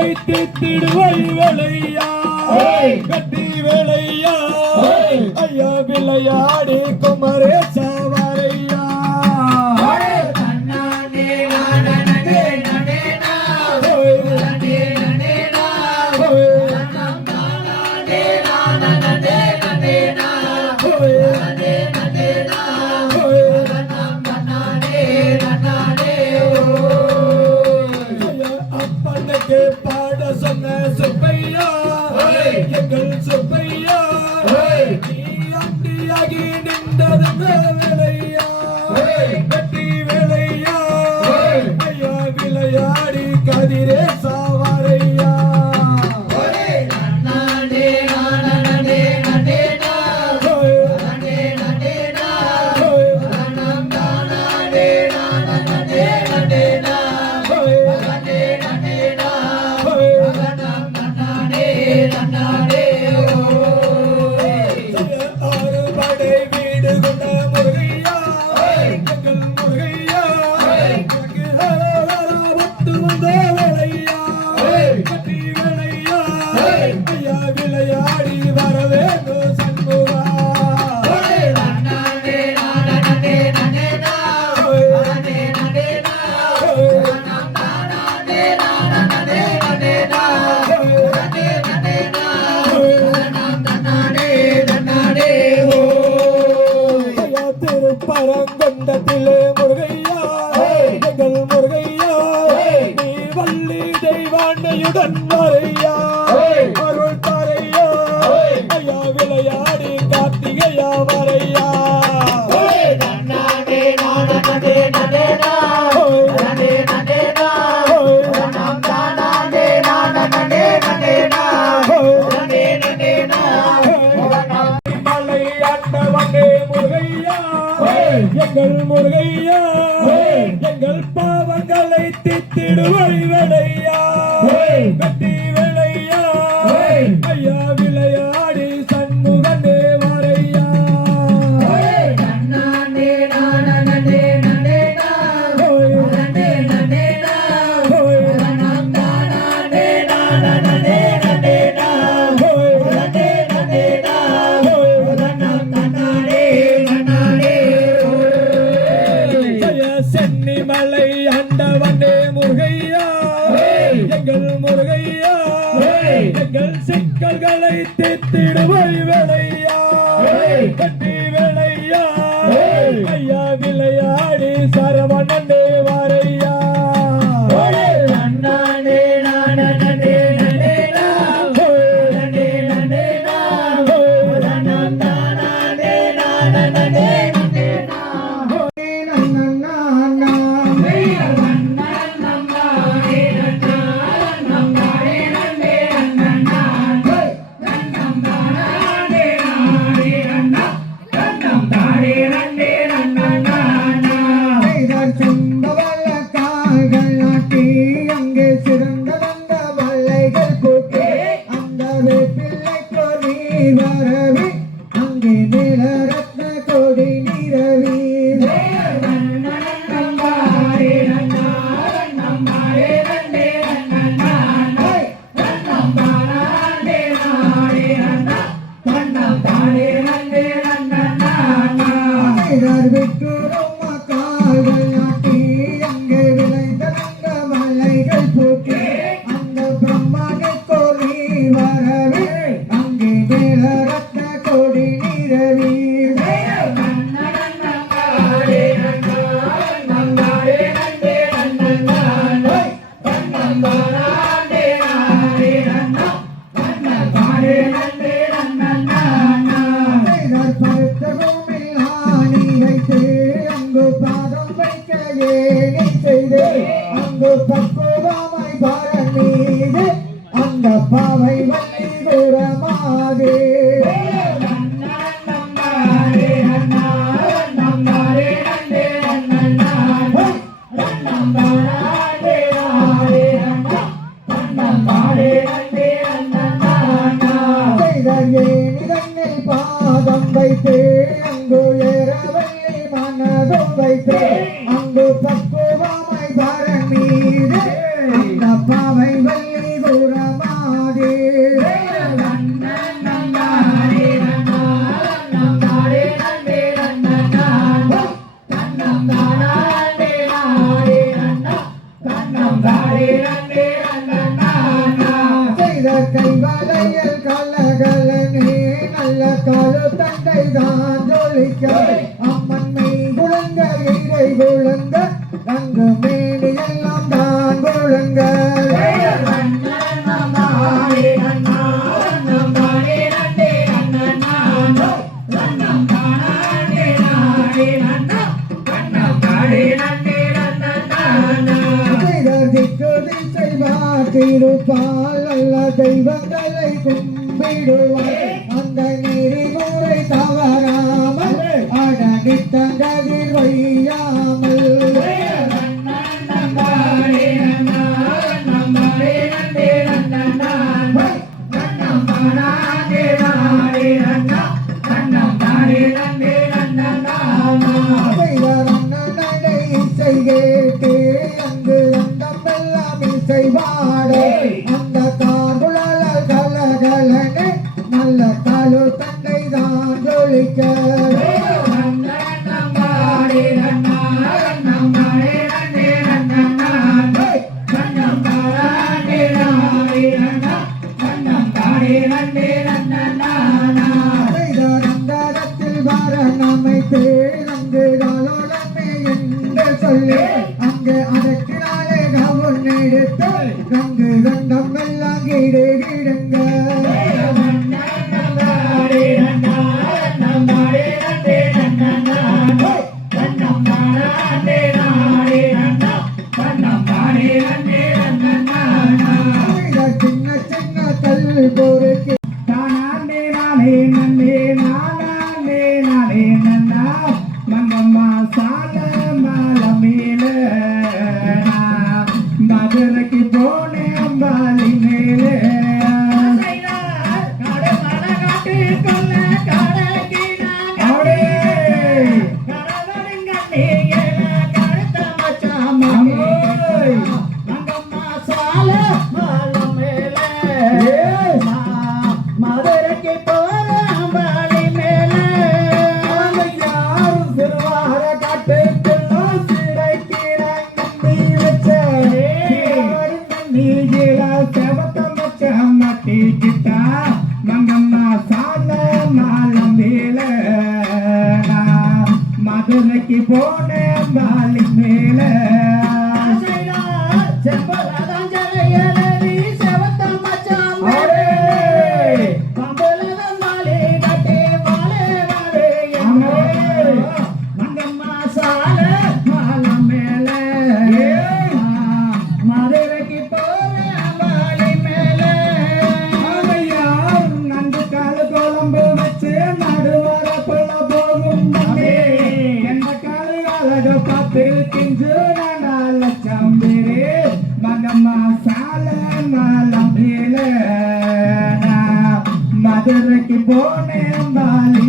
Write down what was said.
அழைத்து திடுவை விளையா கட்டி விளையா ஐயா விளையாடி குமரேசாவா எங்கள் முருகையா எங்கள் பாவங்களை தித்திடுவை விடையா ஆண்டவனே முருகையா. எங்கள் முருகையா. எங்கள் சிக்கல்களை தீர்த்திடுவை விளையா ain't got ஏழை செய்து அங்கு பக்குவமாய் பாரன் மீது அந்த பாவை வள்ளி தூரமாது பாதம் வைத்தே காயல் கலகலனே நல்ல கால தந்தை தான் ஜோலிக்க அம்மன் மெய் குழங்க இறை குழங்க நன்கு மேனி எல்லாம் தான் குழங்க திருப்பால் தெய்வங்களை கும்பிடுவார் அந்த நெறிமுறை தவறாமல் அடனித்தங்கதிர் வையாமல் நடை அங்கு அந்தமெல்லாம் இசை பாட எடுத்து கண்டம் எல்லாம் கிடு கிடுங்க சின்ன சின்ன கல் போருக்கு மதுரைக்கு போனேன் பாலி மேல. செம்பலாதான் மதுரைக்கு போனேன் பாலி மேலே